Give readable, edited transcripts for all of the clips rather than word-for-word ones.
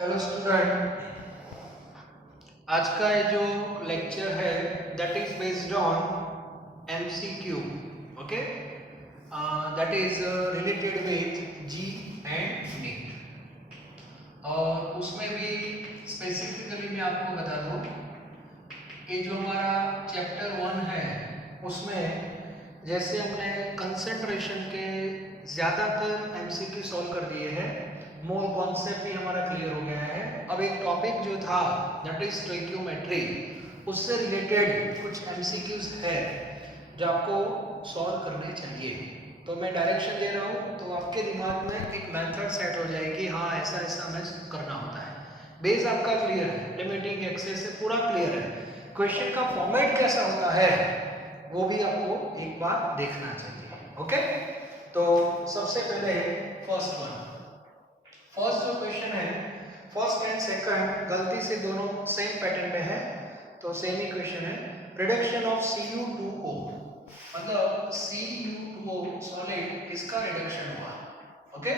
Hello student, आज का ये जो लेक्चर है that is based on MCQ. Okay, that is related with JEE and NEET. और उसमें भी स्पेसिफिकली मैं आपको बता दूं कि जो हमारा चैप्टर 1 है उसमें जैसे हमने कंसंट्रेशन के ज़्यादातर एमसीक्यू सॉल्व कर दिए हैं, मोल कॉन्सेप्ट भी हमारा क्लियर हो गया है. अब एक टॉपिक जो था दैट इज स्टोइकियोमेट्री, उससे रिलेटेड कुछ एमसीक्यूज है जो आपको सॉल्व करने चाहिए. तो मैं डायरेक्शन दे रहा हूँ तो आपके दिमाग में एक मेथड सेट हो जाएगी. हाँ, ऐसा ऐसा हमें करना होता है. बेस आपका क्लियर है, लिमिटिंग एक्सेस से पूरा क्लियर है. क्वेश्चन का फॉर्मेट कैसा होता है वो भी आपको एक बार देखना चाहिए. ओके, तो सबसे पहले फर्स्ट जो क्वेश्चन है, फर्स्ट एंड सेकंड गलती से दोनों सेम पैटर्न में है, तो सेम ही क्वेश्चन है. रिडक्शन ऑफ Cu2O, मतलब Cu2O सॉलिड, इसका रिडक्शन हुआ. ओके,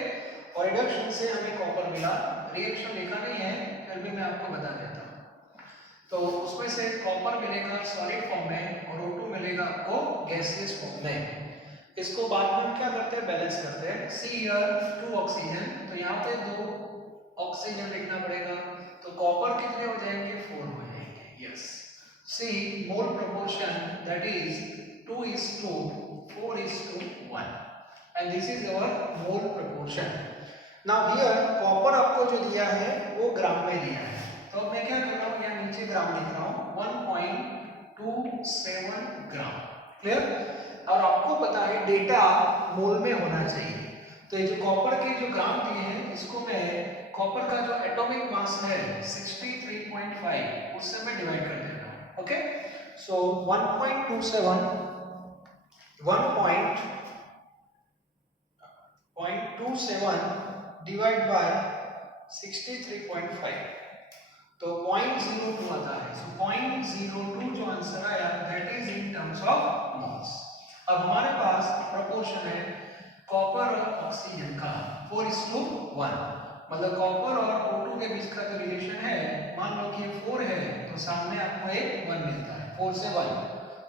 और रिडक्शन से हमें कॉपर मिला. रिएक्शन लिखा नहीं है, फिर भी मैं आपको बता देता हूँ. तो उसमें से कॉपर मिलेगा सॉलिड फॉर्म में और O2 मिलेगा आपको गैसियस फॉर्म में. इसको बाद में हम क्या करते हैं, बैलेंस करते हैं. सी हियर 2 ऑक्सीजन, तो यहाँ पे 2 ऑक्सीजन लिखना पड़ेगा. तो कॉपर कितने हो जाएंगे, 4 हो जाएंगे. Yes, see mole proportion that is 2:4:1 and this is our mole proportion. Now here copper आपको जो दिया है वो ग्राम में दिया है, तो अब मैं क्या कर रहा हूँ, यहाँ नीचे ग्राम लिख रहा हूँ, 1.27 ग्राम. क्लियर. और आपको पता है डेटा मोल में होना चाहिए, तो ये जो कॉपर के जो ग्राम दिए हैं इसको मैं कॉपर का जो एटॉमिक मास है 63.5 उससे मैं डिवाइड कर दे रहा हूँ. ओके, सो 1.27 डिवाइड बाय 63.5, तो 0.02 आता है. सो 0.02 जो आंसर आया that is in terms of moles. अब हमारे पास प्रोपोर्शन है कॉपर और ऑक्सीजन का 4:1, मतलब कॉपर और O2 के बीच का जो रिलेशन है, मान लो कि ये 4 है तो सामने आपको एक 1 मिलता है, 4 से 1,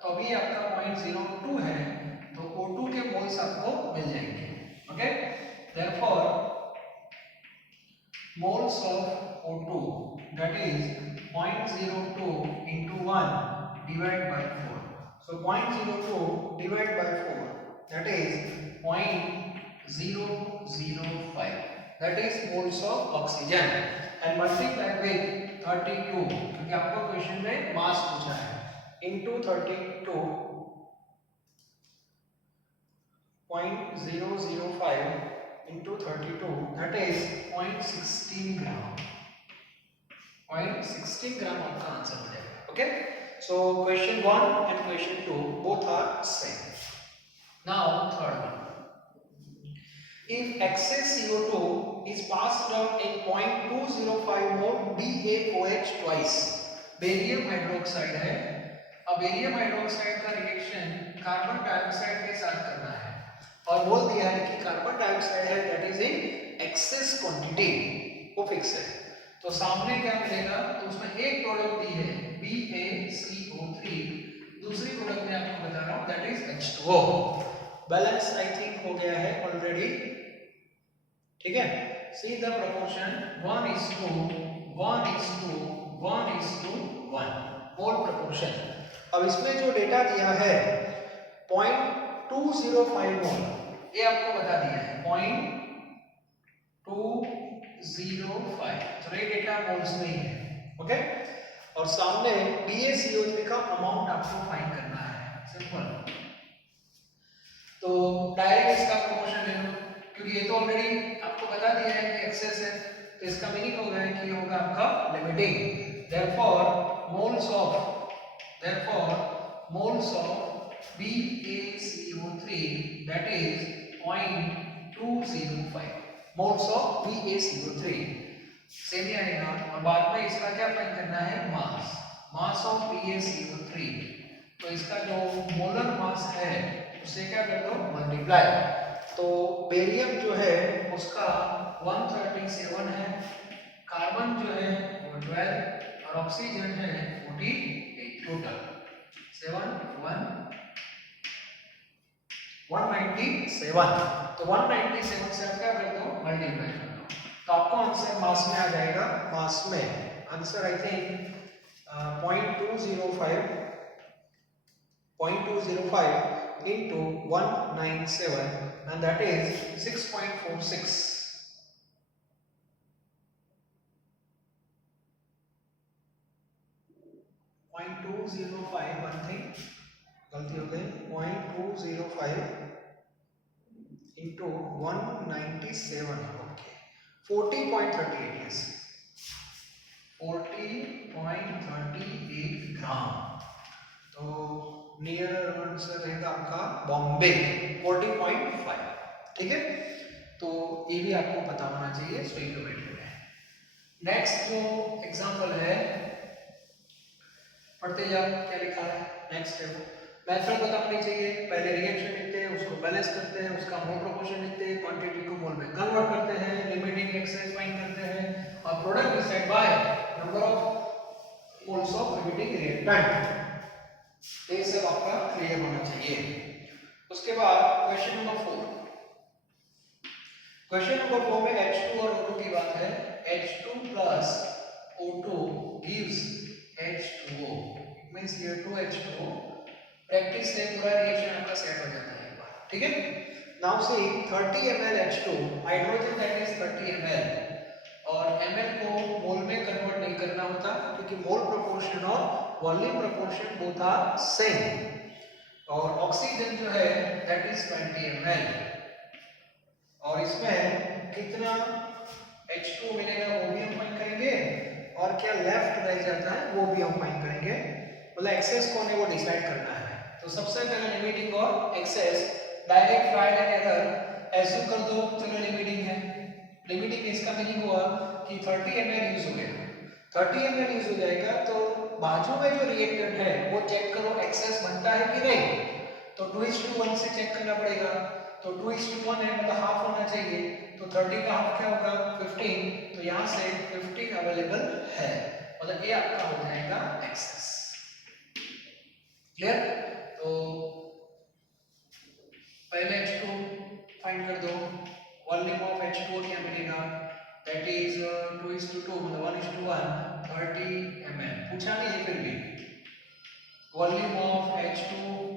तो अभी आपका 0.02 है, तो O2 के मोल्स आपको मिल जाएंगे. Okay, therefore moles of O2 that is 0.02 into 1 divided by 4. So 0.02 divided by 4 that is 0.005, that is moles of oxygen and multiplied with 32 क्योंकि आपको क्वेश्चन में मास पूछा है, into 32.005 into 32 that is 0.16 gram. 0.16 gram आपका answer हो जाएगा. Okay, so question 1 and question 2 both are same. Now third one, if excess CO2 is passed out in 0.205 mole BaOH twice, barium hydroxide है. अब barium hydroxide का reaction carbon dioxide के साथ करना है और बोल दिया है कि कार्बन डाइऑक्साइड है that is in axis quantity, वो फिक्स है. तो सामने क्या मिलेगा, तो उसमें एक प्रोडक्ट दी है BaCO3, दूसरी प्रोडक्ट मैं आपको बता रहा हूं that is H2O. Balance I think हो गया है ऑलरेडी. ठीक है, see the proportion 1:1:1:1 mole proportion. अब इसमें जो डेटा दिया है 0.205 मोल, ये आपको बता दिया है 0.205, तो ये डेटा मोल्स में ही है. ओके, और सामने BaCO3 का अमाउंट आपको फाइंड करना है. सिंपल, तो डायरेक्ट इसका प्रोपोर्शन ले लो क्योंकि ये तो ऑलरेडी आपको बता दिया है कि एक्सेस है, तो इसका मीनिंग होगा कि ये होगा आपका limiting. Therefore moles of BaCO3 that is 0.205 moles of BaCO3. Same ही आएगा. और बाद में इसका क्या फाइंड करना है, मास ऑफ BaCO3. तो इसका जो मोलर मास है उससे क्या कर दो, मल्टीप्लाई. तो बेरियम जो है उसका 137 है कार्बन जो है वो 12 और ऑक्सीजन है 48, टोटल 197। तो 197 से आप क्या कर दो, मल्टीप्लाई कर दो, तो आपको आंसर मास में आ जाएगा। मास में answer I think 0.205 into 197 and that is 6.46. 0.205 one thing गलती हो गई, 0.205 into 197, ओके 40.38, yes 40.38 ग्राम। तो नियर आंसर रहेगा आपका बॉम्बे 40.5, ठीक है। तो ये भी आपको पता होना चाहिए स्टोइकियोमेट्री में। नेक्स्ट जो एग्जांपल है, पढ़ते जाओ क्या लिखा है। नेक्स्ट है वो मेथड पता होनी चाहिए। पहले रिएक्शन लिखते हैं, उसको बैलेंस करते हैं, उसका मोल प्रोपोर्शन लिखते हैं, क्वांटिटी को मोल में कन्वर्ट करते हैं, लिमिटिंग एक्सेस फाइंड करते हैं और product decide by number of moles of limiting reactant. ये सब आपका क्लियर होना चाहिए। उसके बाद क्वेश्चन नंबर 4। क्वेश्चन नंबर 4 में H2 और O2 की बात है। H2 plus O2 gives H2O, it means here 2H2O। Practice से पूरा रिएक्शन आपका सेट हो जाता है एक बार, ठीक है। Now see 30 ml H2, hydrogen that is 30 ml, और ml को मोल में कन्वर्ट नहीं करना होता क्योंकि मोल प्रोपोर्शन और volume proportion both are same. और ऑक्सीजन जो है दैट इज 20 ml, और इसमें कितना H2 मिलेगा वो भी हम फाइंड करेंगे, और क्या लेफ्ट रह जाता है वो भी हम फाइंड करेंगे। मतलब एक्सेस कौन है वो डिसाइड करना है। तो सबसे पहले लिमिटिंग और excess direct trial and error assume कर दो। चलो लिमिटिंग है, लिमिटिंग इसका मीनिंग हुआ कि 30 ml यूज हो गया, 30 ml यूज हो जाएगा तो बाजू में जो रिएक्टेंट है वो चेक करो एक्सेस बनता है कि नहीं। तो 2:1 से चेक करना पड़ेगा। तो 2:1 है मतलब हाफ होना चाहिए, तो 30 का हाफ क्या होगा 15, तो यहाँ से 15 अवेलेबल है, मतलब ये आपका हो जाएगा एक्सेस। क्लियर। तो पहले H2 फाइंड कर दो, वॉल्यूम ऑफ H2 क्या मिलेगा दैट इज 2:2 मतलब 1:1 30 ml। पूछा नहीं है फिर भी volume of H2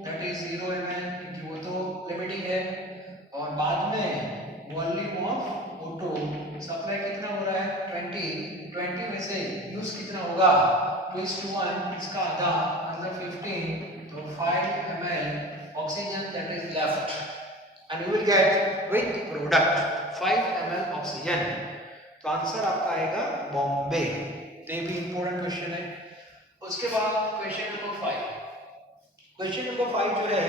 that is 0 ml क्योंकि वो तो लिमिटिंग है, और बाद में वॉल्यूम ऑफ O2 सप्लाई कितना हो रहा है 20 में से यूज कितना होगा 2:1, इसका आधा मतलब 15, तो 5 ml oxygen that is left and you will get with product 5 ml oxygen। तो आंसर आपका आएगा बॉम्बे। ये भी इंपॉर्टेंट क्वेश्चन है। उसके बाद क्वेश्चन नंबर 5। क्वेश्चन नंबर 5 जो है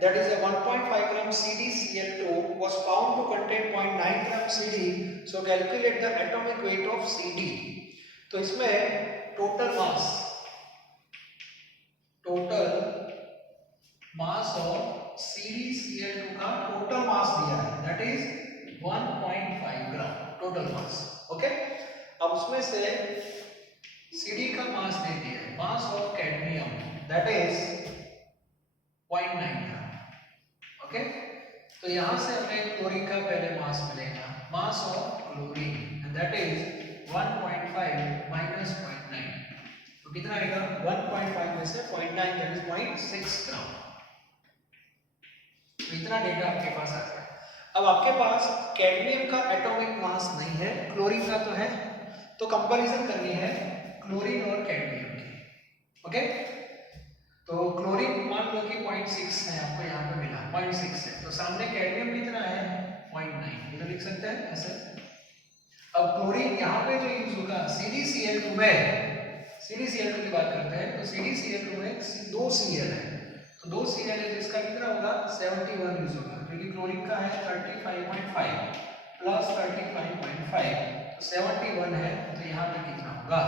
that is a 1.5 gram CdCl2 was found to contain 0.9 gram Cd, so calculate the atomic weight of Cd। तो इसमें टोटल मास ऑफ CdCl2 का टोटल मास दिया है that is 1.5 gram total mass, okay. अब उसमें से Cd का मास दे दिया है, mass of cadmium that is 0.9 gram, okay. तो यहां से हमें क्लोरीन का पहले मास मिलेगा, mass of chlorine and that is 1.5 minus 0.9, तो कितना आएगा 1.5 में से 0.9 दैट इज 0.6 ग्राम। इतना डेटा आपके पास आ गया। अब आपके पास कैडमियम का एटॉमिक मास नहीं है, क्लोरीन का तो है, तो कंपैरिजन करनी है क्लोरीन और कैडमियम की, ओके। तो क्लोरीन मान लो कि 0.6 है, आपको यहाँ पे मिला 0.6 है, तो सामने कैडमियम कितना है 0.9, इधर लिख सकते हैं ऐसे। अब क्लोरीन यहाँ पे जो यूज होगा CdCl2 में, CdCl2 की बात करते हैं, तो CdCl2 में 2 Cl है, तो 2 Cl है, तो इसका कितना होगा 71 यूज होगा, क्योंकि क्लोरीन का है 35.5 प्लस 35.5, तो 71 है, तो यहाँ पे कितना होगा,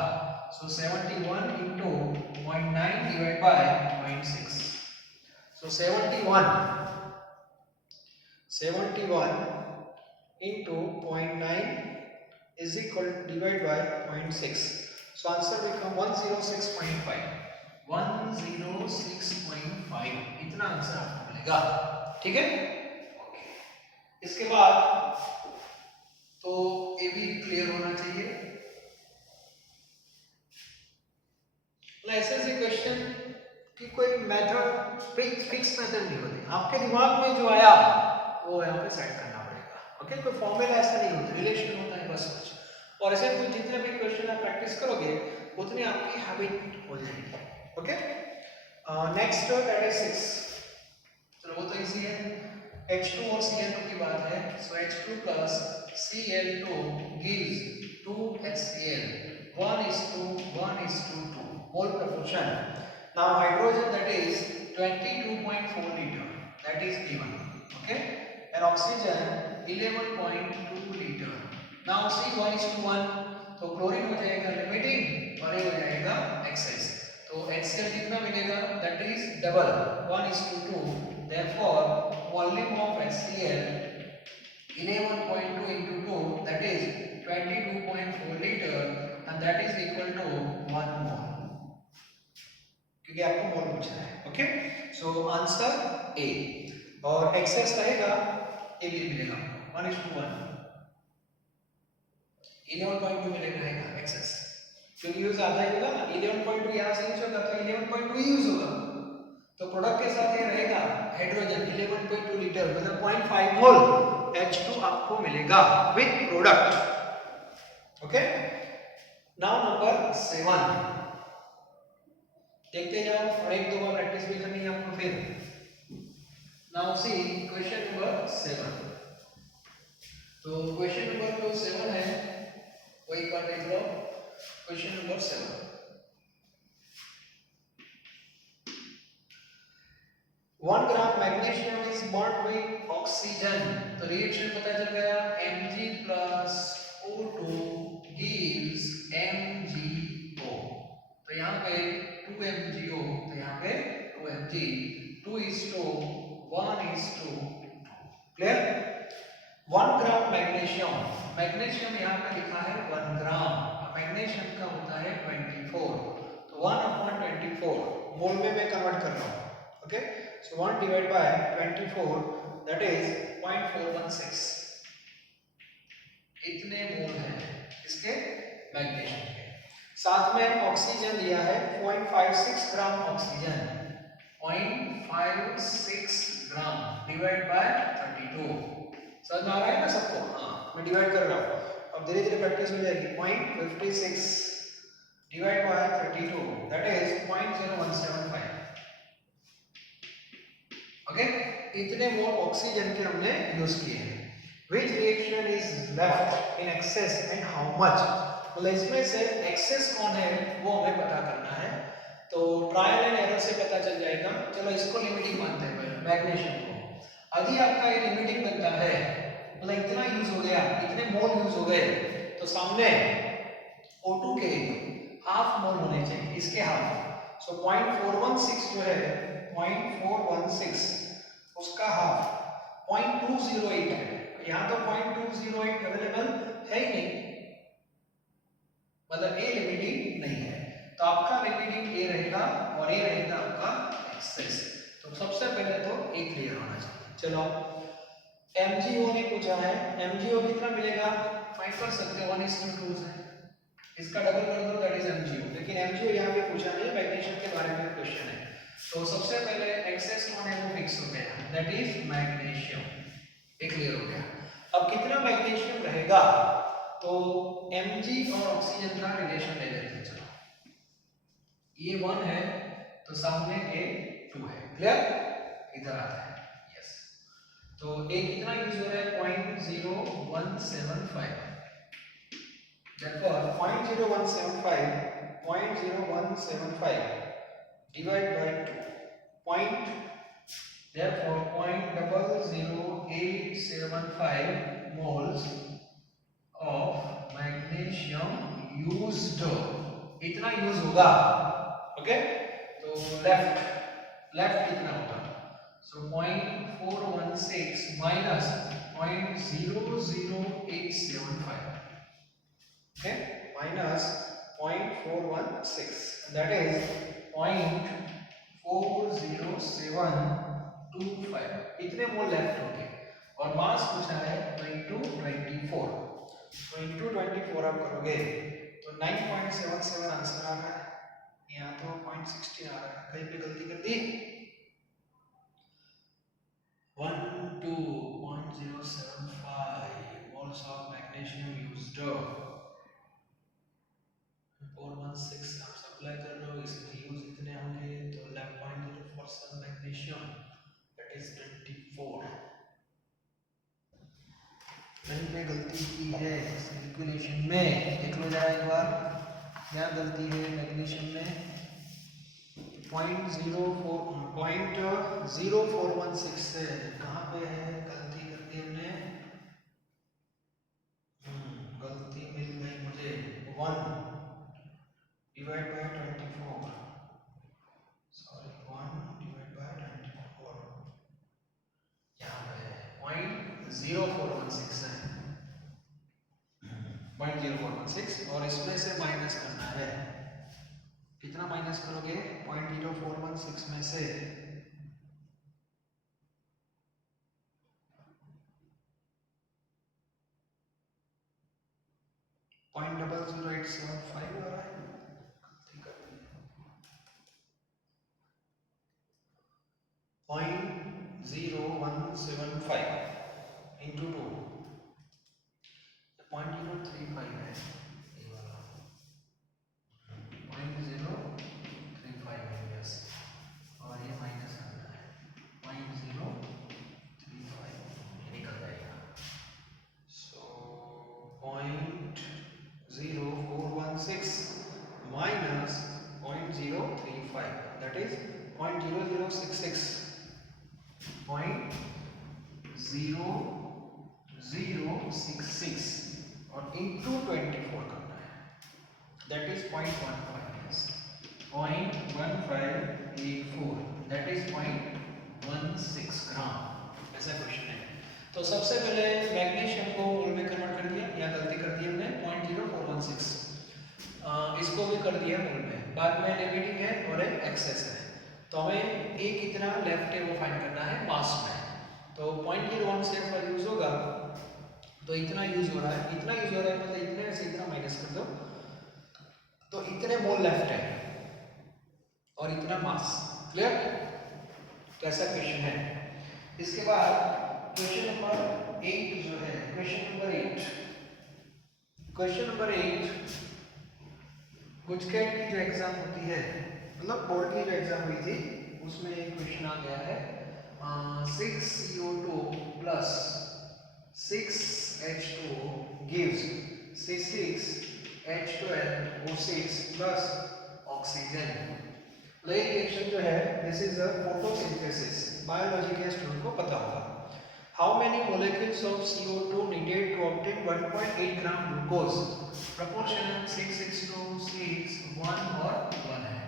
so 71 into 0.9 divided by 0.6, so 71 into 0.9 is equal to divide by 0.6. So answer become 106.5. 106.5 इतना आंसर आपको मिलेगा, ठीक है। ओके, इसके बाद तो ये भी क्लियर होना चाहिए। ऐसे ऐसे क्वेश्चन कि कोई मेथड फिक्स मेथड नहीं होती, आपके दिमाग में जो आया वो यहाँ पे सेट करना पड़ेगा। ओके, कोई फॉर्मूला ऐसा नहीं होता, रिलेशन होता है बस कुछ। और ऐसे कुछ जितने भी क्वेश्चन आप प्रैक्टिस करोगे उतनी आपकी हैबिट हो जाएगी। Okay, next that is 6। चलो वो तो इजी है, H2 और Cl2 की बात है। सो H2 plus Cl2 gives 2HCl 1:2 mole proportion. Now hydrogen that is 22.4 liter, that is given. Okay, and oxygen 11.2 liter. Now see 1:1, तो क्लोरीन हो जाएगा लिमिटिंग और ये हो जाएगा एक्सेस। तो HCl कितना मिलेगा, that is double 1:2. Therefore volume of HCl 11.2 into 2, that is 22.4 liter, and that is equal to 1 mole, क्योंकि आपको मोल पूछना है। ओके, सो आंसर ए, और एक्सेस रहेगा ए भी मिलेगा 1:1, 11.2 मिलेगा एक्सेस, क्योंकि यूज आधा ही होगा ना, 11.2 यहाँ से यूज होगा तो 11.2 यूज होगा। तो प्रोडक्ट के साथ ये रहेगा हाइड्रोजन 11.2 लीटर मतलब 0.5 मोल H2 आपको मिलेगा with product. Okay, now number 7 देखते जाओ और एक दो बार प्रैक्टिस भी करनी है आपको फिर। Now see question number 7। तो क्वेश्चन नंबर जो 7 है वो एक बार देख लो। Question number 7, 1 gram magnesium is bonded with oxygen, तो रिएक्शन पता चल गया, Mg plus O2 gives MgO। तो यहाँ पे 2MgO, तो यहाँ पे 2Mg, 2:1:2। क्लियर? 1 ग्राम मैग्नीशियम, मैग्नीशियम यहाँ पे लिखा है 1 ग्राम, मैग्नीशियम का होता है 24, तो 1/24 मोल में मैं कन्वर्ट कर रहा हूँ। Okay, so 1 divided by 24, that is 0.416, इतने मोल हैं इसके मैग्नीशियम के। साथ में ऑक्सीजन दिया है 0.56 gram oxygen, 0.56 gram divide by 32। समझ में आ रहा है ना सबको? हाँ, मैं डिवाइड कर रहा हूँ, अब धीरे धीरे प्रैक्टिस हो जाएगी। 0.56 divide by 32, that is 0.0175। Okay, इतने मोल ऑक्सीजन के हमने यूज किए हैं। Which reaction is left in excess and how much? मतलब इसमें से एक्सेस कौन है वो हमें पता करना है, तो ट्रायल एंड एरर से पता चल जाएगा। चलो इसको लिमिटिंग मानते हैं पहले, मैग्नीशियम को। यदि आपका ये लिमिटिंग बनता है, मतलब इतना यूज हो गया, इतने मोल यूज हो गए, तो सामने O2 के हाफ मोल होने चाहिए, इसके हाफ। सो 0.416 जो है 0.416 उसका हाफ 0.208 है। यहाँ तो 0.208 अवेलेबल है ही नहीं, मतलब ए लिमिटिंग नहीं है, तो आपका लिमिटिंग ए रहेगा और ए रहेगा आपका एक्सेस। तो सबसे पहले तो ए क्लियर होना चाहिए। चलो MgO ने पूछा है, MgO कितना मिलेगा, फाइंड कर सकते हो 1:2 से, इसका डबल कर दो, दैट इज MgO। लेकिन MgO यहाँ पे पूछा नहीं, मैग्नीशियम के बारे में क्वेश्चन है, तो सबसे पहले एक्सेस कौन है वो फिक्स हो गया, दैट इज मैग्नीशियम। ये क्लियर हो गया। अब कितना मैग्नीशियम रहेगा, तो Mg और ऑक्सीजन का रिलेशन ले लेते हैं। चलो ये 1 है तो सामने ये 2 है, क्लियर? इधर आता है, यस। तो ए कितना यूज हो रहा है, 0.0175, therefore 0.0175 divided by 2 therefore 0.00875 moles of magnesium used, इतना यूज होगा। ओके, तो लेफ्ट कितना होगा, सो 0.416 माइनस 0.00875, that is 0.40725 इतने मोल लेफ्ट हो गए और मास पूछा है 2224 तो इंटू 24 आप करोगे तो 9.77 आंसर आ रहा है यहाँ तो 0.16 आ रहा है कहीं पे गलती कर दी 12.075 moles of magnesium used 416 आप सप्लाई कर रहे हो इसमें यूज इतने होंगे तो 11.047 मैग्नीशियम दैट इज 24 कहीं पे गलती की है कैलकुलेशन में देख लो जरा एक बार क्या गलती है मैग्नीशियम में 0.0416 से कहाँ पे है गलती कर दी हमने गलती मिल गई मुझे 1 divide by 24 sorry 1 divide by 24 यहाँ पे है 0.0416 है 0.0416 और इसमें से माइनस करना है कितना माइनस करोगे 0.0416 में से 0.00875 आ रहा है 0.0175 into 2 0.035 है ये वाला 0.035 है यस और ये माइनस करना है 0.035 निकल जाएगा सो 0.0416 minus 0.035 that is 0.0066 0.0066 और into 24 करना है that is 0.15 yes 0.1584 that is 0.16 ग्राम ऐसा क्वेश्चन है तो सबसे पहले मैग्नीशियम को मोल में कन्वर्ट कर दिया या गलती कर दी हमने 0.0416 इसको भी कर दिया मोल में बाद में लिमिटिंग है और एक एक्सेस है तो हमें ए कितना लेफ्ट है वो फाइंड करना है मास में तो 0.01 पर यूज होगा तो इतना यूज हो रहा है मतलब इतने से इतना माइनस कर दो तो इतने मोल लेफ्ट है और इतना मास क्लियर कैसा क्वेश्चन है इसके बाद क्वेश्चन नंबर 8 जो है क्वेश्चन नंबर 8 गुजकेट की जो एग्जाम होती है मतलब बोर्ड की जो एग्जाम हुई थी उसमें एक क्वेश्चन आ गया है 6CO2 plus 6H2O gives C6H12O6 plus oxygen तो ये रिएक्शन जो है this is a photosynthesis biology के स्टूडेंट को पता होगा how many molecules of CO2 needed to obtain 1.8 gram glucose proportion 6:6 1 और 1 है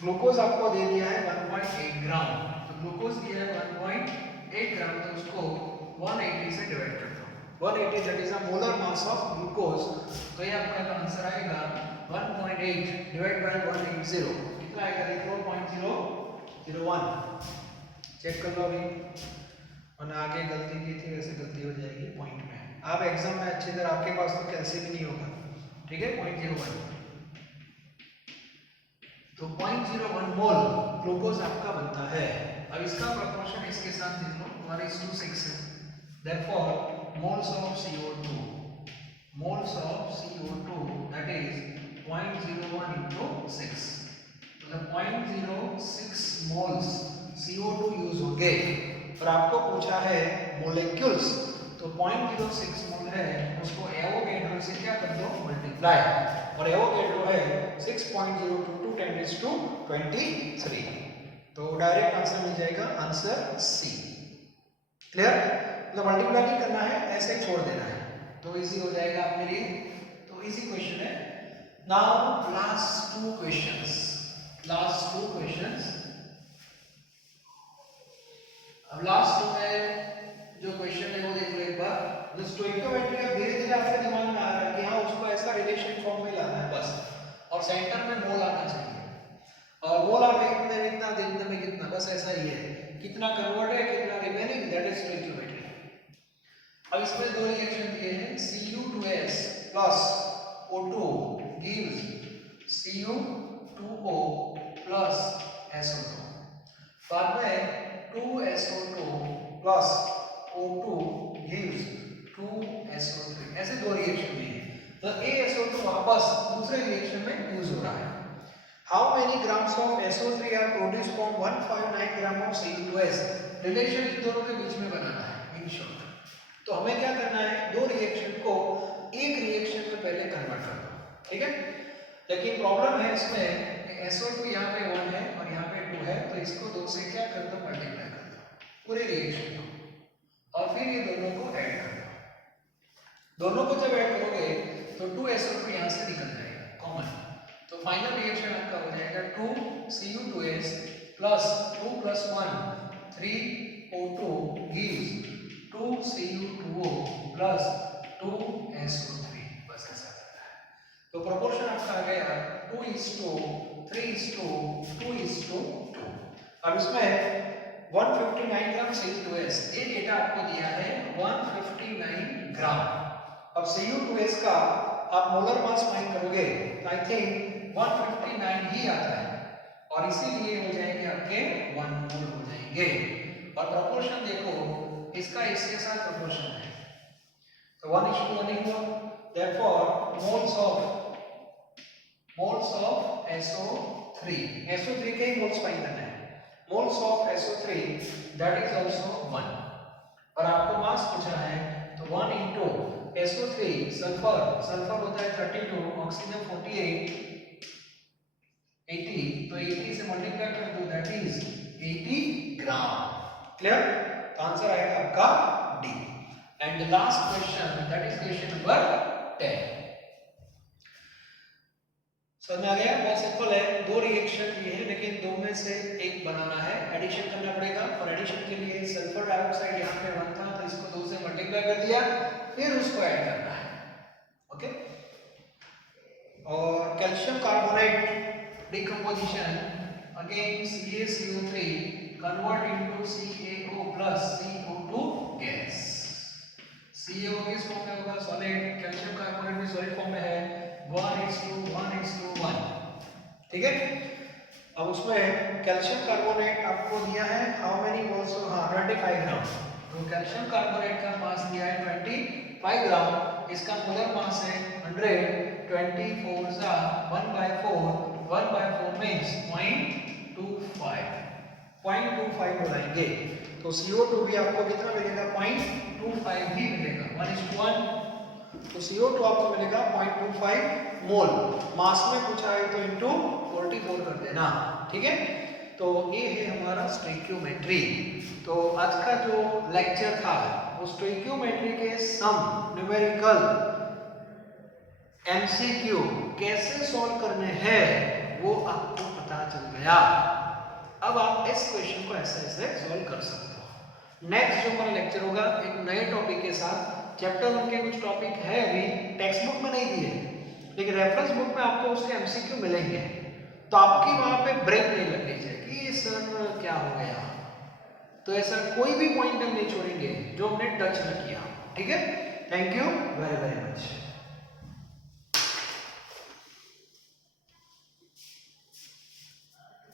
ग्लूकोज आपको दे दिया है 1.8 ग्राम तो ग्लूकोज दिया है 1.8 ग्राम तो उसको 180 से डिवाइड कर दो 180 that is a molar mass of glucose तो ये आपका आंसर आएगा 1.8 डिवाइड बाय 180 कितना आएगा देखो 0.001 चेक कर लो अभी और आगे गलती की थी वैसे गलती हो जाएगी पॉइंट में आप एग्जाम में अच्छी तरह आपके पास तो कैसे भी नहीं होगा ठीक है 0.01 तो 0.01 मोल ग्लूकोज आपका बनता है अब इसका प्रोपोर्शन इसके साथ लिख लो 1:6 है therefore moles of CO2 that is 0.01 into 6 मतलब 0.06 moles CO2 यूज होंगे और आपको पूछा है मोलेक्यूल्स तो 0.06 मोल है उसको एवोगैड्रो से क्या कर दो मल्टीप्लाई और एवोगैड्रो है 6.022 10⁻23 तो डायरेक्ट आंसर मिल जाएगा आंसर सी क्लियर मतलब मल्टीप्लाई नहीं करना है ऐसे ही छोड़ देना है तो इजी हो जाएगा आपके लिए तो इजी क्वेश्चन है नाउ लास्ट टू क्वेश्चंस अब लास्ट में जो क्वेश्चन है वो देख लो एक बार जो स्टोइकियोमेट्री का धीरे-धीरे आपके दिमाग में आ रहा है कि हाँ उसको ऐसा रिलेशन फॉर्म में लाना है बस और सेंटर में मोल आना चाहिए। और मोल आ गया कितना देखने में कितना, बस ऐसा ही है, कितना कन्वर्ट है कितना रिमेनिंग, दैट इज स्टोइकियोमेट्री। अब इसमें दो रिएक्शन दिए हैं, Cu2S plus O2 gives Cu2O plus SO2। बाद में 2SO2 plus O2 gives 2SO3। ऐसे दो रिएक्शन दिए हैं, तो ASO2 वापस दूसरे रिएक्शन में यूज हो रहा है। How many grams of SO3 are produced from 159 gram of Cu2S? Relation in दोनों के बीच में बनाना है इन शॉर्ट। तो हमें क्या करना है, दो रिएक्शन को एक रिएक्शन में पहले कन्वर्ट कर दो, ठीक है। लेकिन प्रॉब्लम है इसमें, SO2 यहाँ पे 1 है और यहाँ पे 2 है, तो इसको 2 से क्या कर दो, मल्टीप्लाई कर दो पूरे रिएक्शन को, और फिर ये दोनों को ऐड कर दो। दोनों को जब ऐड करोगे तो 2SO2 यहाँ से निकल जाएगा कॉमन, तो फाइनल रिएक्शन आपका हो जाएगा 2Cu2S plus 2 plus 1 3O2 gives 2Cu2O plus 2SO3। बस ऐसा करना है। तो प्रोपोर्शन आपका आ गया 2:3:2:2। अब इसमें 159 ग्राम Cu2S, ये डेटा आपको दिया है 159 ग्राम। अब Cu2S का आप मोलर मास फाइंड करोगे तो आई थिंक 159 ही आता है, और इसीलिए हो जाएंगे आपके 1 मोल हो जाएंगे। और प्रोपोर्शन देखो, इसका इसके साथ प्रोपोर्शन है, तो 1:1 ही हुआ। देयरफॉर मोल्स ऑफ SO3 के ही मोल्स फाइंड करना है। Moles of SO3 that is also 1, और आपको मास पूछा है तो 1 into SO3 सल्फर होता है 32, ऑक्सीजन 48, 80, तो 80 से मल्टीप्लाई कर दो, दैट इज 80 ग्राम। क्लियर? तो आंसर आएगा आपका D. And the last question, that is question number 10। समझ में आ गया? बहुत सिंपल है, दो रिएक्शन ये है, लेकिन दो में से एक बनाना है, एडिशन करना पड़ेगा। और एडिशन के लिए सल्फर डाइऑक्साइड यहाँ पे 1 था, तो इसको 2 से मल्टीप्लाई कर दिया, फिर उसको ऐड करना है, ओके। और calcium carbonate decomposition, again CaCO3 convert into CaO plus CO2 gas. CaO किस फॉर्म में होगा, सॉलिड, कैल्शियम कार्बोनेट भी सॉलिड फॉर्म में है, 1:1:1, ठीक है। अब उसमें कैल्शियम कार्बोनेट आपको दिया है, हाउ मेनी मोल्स, हाँ 25 ग्राम। तो कैल्शियम कार्बोनेट का मास दिया है 25 ग्राम, इसका मोलर मास है 100, 24 सा 1/4 मींस 0.25 बनाएंगे। तो CO2 भी आपको कितना मिलेगा, 0.25 ही मिलेगा, 1:1। तो CO2 आपको मिलेगा 0.25 मोल। मास में पूछा है तो इनटू 44 कर देना, ठीक है। तो ये है हमारा स्टोइकियोमेट्री। तो आज का जो लेक्चर था वो स्टोइकियोमेट्री के सम, न्यूमेरिकल, MCQ कैसे सॉल्व करने हैं वो आपको पता चल गया। अब आप इस क्वेश्चन को ऐसे सॉल्व कर सकते हो। नेक्स्ट जो हमारा लेक्चर होगा एक नए टॉपिक के साथ। चैप्टर उनके कुछ टॉपिक है अभी टेक्स्ट बुक में नहीं दिए, लेकिन रेफरेंस बुक में आपको उसके MCQ मिलेंगे, तो आपकी वहां पे ब्रेक नहीं लगनी चाहिए कि सर क्या हो गया। तो ऐसा कोई भी पॉइंट हम नहीं छोड़ेंगे जो हमने टच न किया, ठीक है। Thank you.